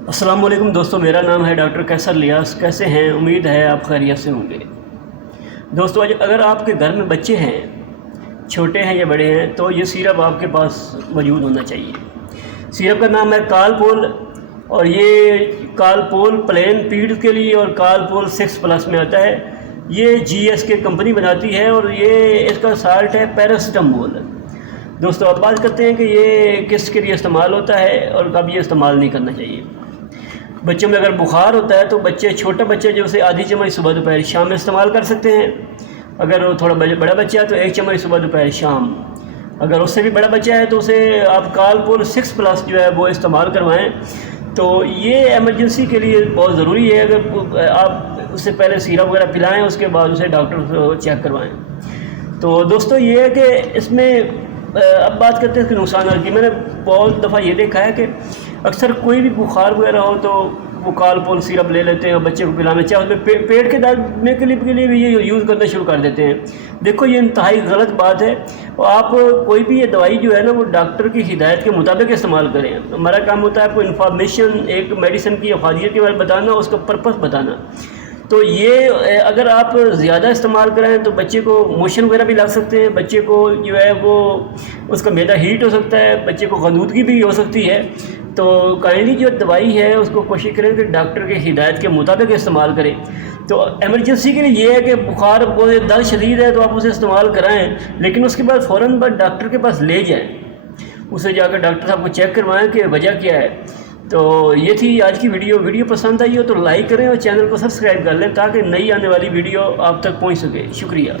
السلام علیکم دوستو، میرا نام ہے ڈاکٹر کیسر لیاس۔ کیسے ہیں؟ امید ہے آپ خیریت سے ہوں گے۔ دوستو اگر آپ کے گھر میں بچے ہیں، چھوٹے ہیں یا بڑے ہیں، تو یہ سیرپ آپ کے پاس موجود ہونا چاہیے۔ سیرپ کا نام ہے کالپول، اور یہ کالپول پلین پیڈ کے لیے اور کالپول 6+ میں آتا ہے۔ یہ GSK کمپنی بناتی ہے، اور یہ اس کا سالٹ ہے پیراسیٹامول۔ دوستو اب بات کرتے ہیں کہ یہ کس کے لیے استعمال ہوتا ہے اور کب یہ استعمال نہیں کرنا چاہیے۔ بچوں میں اگر بخار ہوتا ہے تو چھوٹا بچہ جو اسے آدھی چمچ صبح دوپہر شام میں استعمال کر سکتے ہیں۔ اگر وہ تھوڑا بڑا بچہ ہے تو 1 چمچ صبح دوپہر شام۔ اگر اس سے بھی بڑا بچہ ہے تو اسے آپ کالپول 6+ جو ہے وہ استعمال کروائیں۔ تو یہ ایمرجنسی کے لیے بہت ضروری ہے۔ اگر آپ اس سے پہلے سیرپ وغیرہ پلائیں، اس کے بعد اسے ڈاکٹر سے چیک کروائیں۔ تو دوستو یہ ہے کہ اس میں اب بات کرتے ہیں اس کے نقصانات کی۔ میں نے بہت دفعہ یہ دیکھا ہے کہ اکثر کوئی بھی بخار وغیرہ ہو تو وہ کالپول سیرپ لے لیتے ہیں اور بچے کو پلانا چاہے، اس میں پیٹ کے درد میں کے لیے بھی یہ یوز کرنا شروع کر دیتے ہیں۔ دیکھو یہ انتہائی غلط بات ہے۔ آپ کوئی بھی یہ دوائی جو ہے نا وہ ڈاکٹر کی ہدایت کے مطابق استعمال کریں۔ ہمارا کام ہوتا ہے آپ کو انفارمیشن، ایک میڈیسن کی افادیت کے بارے میں بتانا، اس کا پرپس بتانا۔ تو یہ اگر آپ زیادہ استعمال کریں تو بچے کو موشن وغیرہ بھی لگ سکتے ہیں، بچے کو جو ہے وہ اس کا معدہ ہیٹ ہو سکتا ہے، بچے کو غنودگی بھی ہو سکتی ہے۔ تو کائنڈلی جو دوائی ہے اس کو کوشش کریں کہ ڈاکٹر کے ہدایت کے مطابق استعمال کریں۔ تو ایمرجنسی کے لیے یہ ہے کہ بخار بہت درد شدید ہے تو آپ اسے استعمال کرائیں، لیکن اس کے بعد فوراً ڈاکٹر کے پاس لے جائیں، اسے جا کر ڈاکٹر صاحب کو چیک کروائیں کہ وجہ کیا ہے۔ تو یہ تھی آج کی ویڈیو پسند آئی ہو تو لائک کریں اور چینل کو سبسکرائب کر لیں تاکہ نئی آنے والی ویڈیو آپ تک پہنچ سکے۔ شکریہ۔